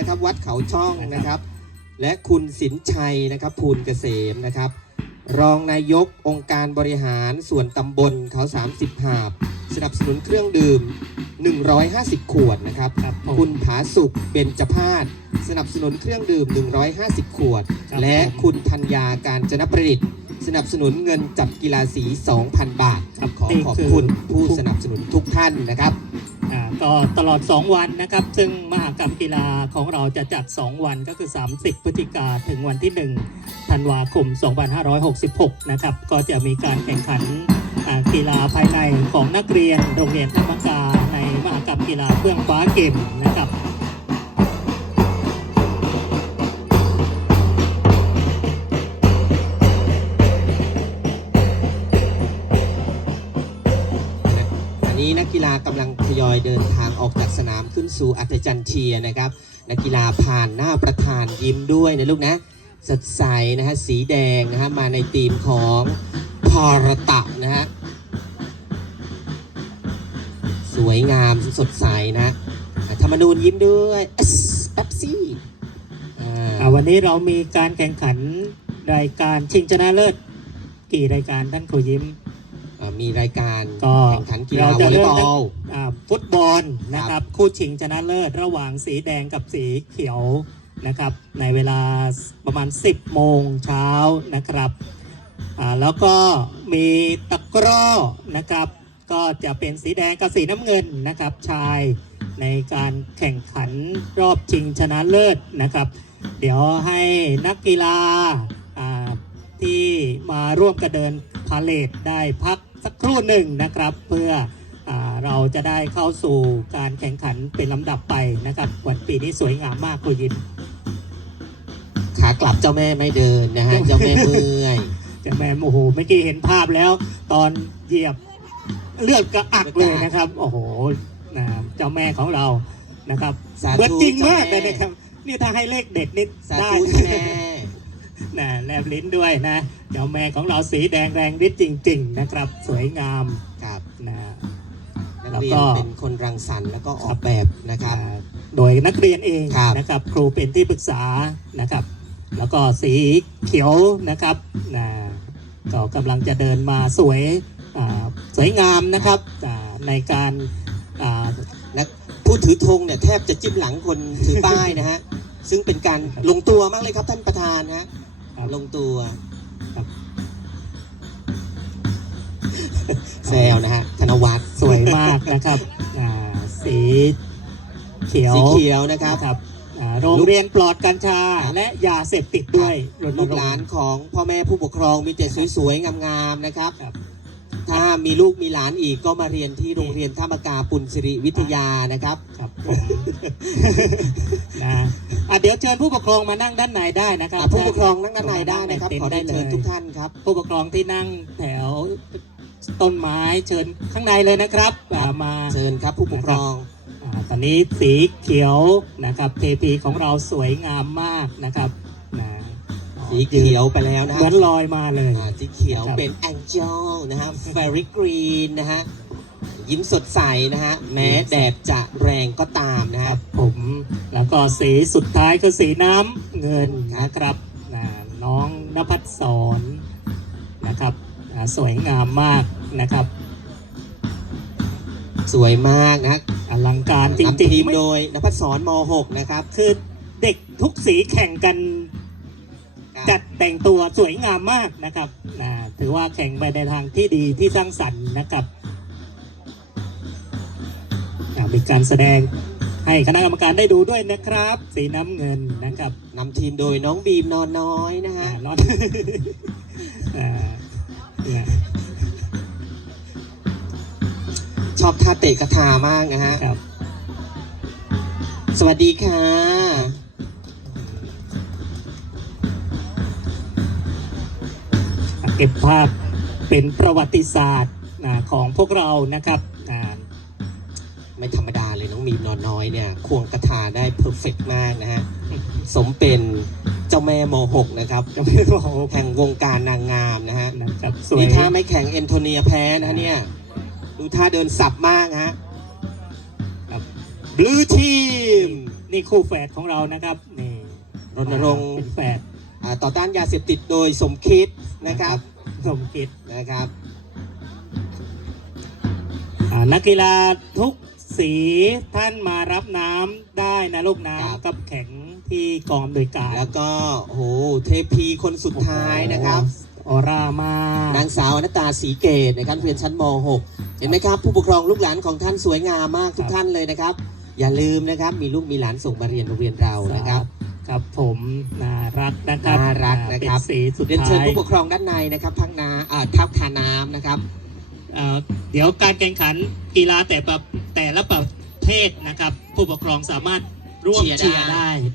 นะครับ วัดเขาช่องนะครับ และคุณสินชัยนะครับภูลเกษมนะครับ รองนายกองค์การบริหารส่วนตำบลเขา 30 หาบ สนับสนุนเครื่องดื่ม 150 ขวดนะครับครับผมคุณผาสุกเบญจพาสสนับสนุนเครื่องดื่ม 150 ขวด ครับ และผมคุณธัญญาการจนประดิษฐ์ สนับสนุนเงินจับกีฬาสี 2,000 บาทครับขอนี่ขอบคือคุณผู้สนับสนุนทุกท่านนะครับอ่า ก็ตลอด 2 วันนะครับ ซึ่งมหากรรมกีฬาของเราจะจัด 2 วันก็คือ 30 พฤศจิกาถึงวันที่ 1 ธันวาคม 2566 นะครับ ก็จะมีการแข่งขันกีฬาภายในของนักเรียนโรงเรียนธรรมกาในมหากรรมกีฬาเพื่องฟ้าเกมนะครับ นี้นักกีฬากำลังทยอยเดินทางออกจากสนามขึ้นสู่อัธจันทร์เชียนะครับ นักกีฬาผ่านหน้าประธานยิ้มด้วยนะลูกนะ สดใสนะฮะสีแดงนะฮะมาในธีมของพรตะนะฮะสวยงามสดใสนะอะธรรมนูญยิ้มด้วยแป๊บซี่อวันนี้เรามีการแข่งขันรายการชิงชนะเลิศกี่รายการท่านครูยิ้ม มีรายการก็แข่งขันกีฬาเราวจะอลเลเริ่ย์มบอลอ่าฟุตบอลนะครับ คู่ชิงชนะเลิศระหว่างสีแดงกับสีเขียวนะครับ ในเวลาประมาณ 10 โมงเช้านะครับอ่าแล้วก็มีตะกร้อนะครับ ก็จะเป็นสีแดงกับสีน้ำเงินนะครับชายในการแข่งขันรอบชิงชนะเลิศนะครับ เดี๋ยวให้นักกีฬาอ่าที่มาร่วมกระเดินพาเลทได้พัก สักครู่หนึ่งนะครับ เพื่ออาเราจะได้เข้าสู่การแข่งขันเป็นลำดับไปนะครับ วันปีนี้สวยงามมากคุณยินขากลับเจ้าแม่ไม่เดินนะฮะ เจ้าแม่เมื่อยจะแม่โอ้โหเมื่อกี้เห็นภาพแล้ว ตอนเหยียบเลือดกระอักเลยนะครับ โอ้โหนะเจ้าแม่ของเรานะครับสาเบิดธุจริงมากเลเจ้ายแม่นะครับ นี่ถ้าให้เลขเด็ดนิดสาได้ธุแม่ นะแลบลิ้นด้วยนะ เจ้าแม่ของเราสีแดงแรงฤทธิ์จริง ๆ นะครับ สวยงามครับนะนักแล้วเรียก็นเป็นคนรังสรรค์แล้วก็ออกแบบนะครับอ่าโดยนักเรียนเองครับนะครับครูเป็นที่ปรึกษานะครับ แล้วก็สีเขียวนะครับนะก็กำลังจะเดินมาสวยอ่าสวยงามนะครับอ่าในการอ่านักผู้ถือธงเนี่ยแทบจะจิ้มหลังคนถือป้ายนะฮะ ซึ่งเป็นการลงตัวมากเลยครับท่านประธานนะฮะครับ ลงตัวครับแซวนะฮะธนวัฒน์สวยมากนะครับอ่าสีเขียวสีเขียวนะครับนะครับอ่าโรงเรียนปลอดกัญชาครับและยาเสพติดด้วยรณลูกรงค์ หลานของพ่อแม่ผู้ปกครองมีแต่สวยๆ งามๆ นะครับ ครับ ถ้ามีลูกมีหลานอีกก็มาเรียนที่โรงเรียนท่ามกาปุณสิริวิทยานะครับ ครับผมนะอะ เดี๋ยวเชิญผู้ปกครองมานั่งด้านในได้นะครับอะผู้ปกครองนั่งด้านในได้นะครับต็ขอได้ได้เชิญทุกท่านครับ ผู้ปกครองที่นั่งแถวต้นไม้เชิญข้างในเลยนะครับอ่ามาเชิญครับผู้ปกครองอ่าตอนนี้สีเขียวนะครับเทพีของเราสวยงามมากนะครับนะสีเขียวไปแล้วนะเหมืฮะอนลอยมาเลยอ่าสีเขียวครับเป็น Angel นะฮะ Fairy Green นะฮะ ยิ้มสดใสนะฮะ แม้แดดจะแรงก็ตามนะคฮะรับผมแล้วก็สีสุดท้ายคือสีน้ำเงินนะครับนะน้องนภัสสอนนะครับอ่าสวยงามมากนะครับ สวยมากนะฮะอลังการจนำริงทีมๆไม่โดยนภัสสรม .6 นะครับ คือเด็กทุกสีแข่งกันครับจัดแต่งตัวสวยงามมากนะครับนะถือว่าแข่งไปในทางที่ดีที่สร้างสรรค์นะครับ อ่ามีการแสดงให้คณะกรรมการได้ดูด้วยนะครับ สีน้ำเงินนะครับนำทีมโดยน้องบีมนอนน้อยนะอ่าฮะร้อนอ่าเนี่ยชอบท่าเตะกระถามากนะฮะ ครับ สวัสดีค่ะ เก็บภาพเป็นประวัติศาสตร์อ่าของพวกเรานะครับอ่า ไม่ธรรมดาเลยน้องมีมนอนน้อยเนี่ย ควงกระถาได้เพอร์เฟกมากนะฮะ สมเป็นเจ้าแม่ม .6 นะครับก็ไม่รู้แห่งวงการนางงามนะฮะนะครับสวย นี่ถ้าไม่แข่งเอนโทเนียแพ้นะเนี่ย ดูท่าเดินสับมากฮะครับ บลูทีมนี่คู่แฝดของเรานะครับนี่รณรงค์เป็นแฝดอ่าต่อต้านยาเสพติดโดยสมคิดนะครับสมคิดนะครับ อ่านักกีฬาทุก สีท่านมารับน้ำได้นะลูกครับน้ำกับแข็งที่กองอำนวยการแล้วก็โอ้โหเทพีคนสุดท้ายนะครับ ออร่ามากนางสาวอนัตตาสีเกตนะครับเรียนชั้นม .6 เห็นไหมครับ ผู้ปกครองลูกหลานของท่านสวยงามมากทุกท่านเลยนะครับ อย่าลืมนะครับมีลูกมีหลานส่งมาเรียนโรงเรียนเรานะครับ ครับผมน่ารักนะครับน่ารักนะครับ เป็นสีสุดเรียนเชิญท้าย ผู้ปกครองด้านในนะครับพักนาอ่าทับทาน้ำนะครับ เอ่อเดี๋ยวการแข่งขันกีฬาแต่ประแต่ละประเภทนะครับ ผู้ปกครองสามารถร่วมเชียร์ได้เชียร์ได้นะ